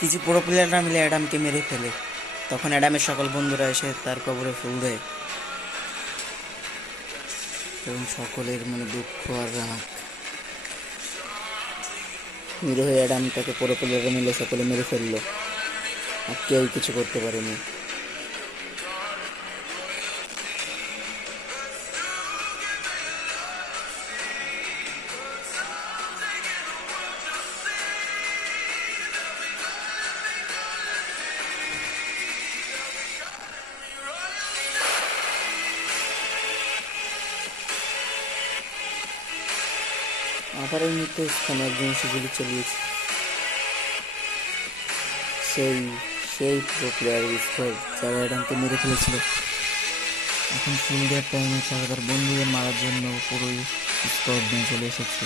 কিছু পুরো প্লেয়াররা মিলে অ্যাডামকে মেরে ফেলে। তখন অ্যাডামের সকল বন্ধুরা এসে তার কবরে ফুল দেয় এবং সকলের মনে দুঃখ আর রাগ। হিরো হয়ে অ্যাডাম তাকে পুরো প্লেয়াররা মিলে সকলে মেরে ফেললো, আর কেউ কিছু করতে পারেনি। আবার এই মুহূর্তে স্থানে একজন এসে গুলি চালিয়েছে, সেই সেই প্রো প্লেয়ার স্কোয়াড যারা অ্যাডামকে মেরে ফেলেছিল। এখন ফুল দেওয়ার টাইমে তারা তার বন্ধুদের মারার জন্য পুরোই স্কোয়াড নিয়ে চলে এসেছে।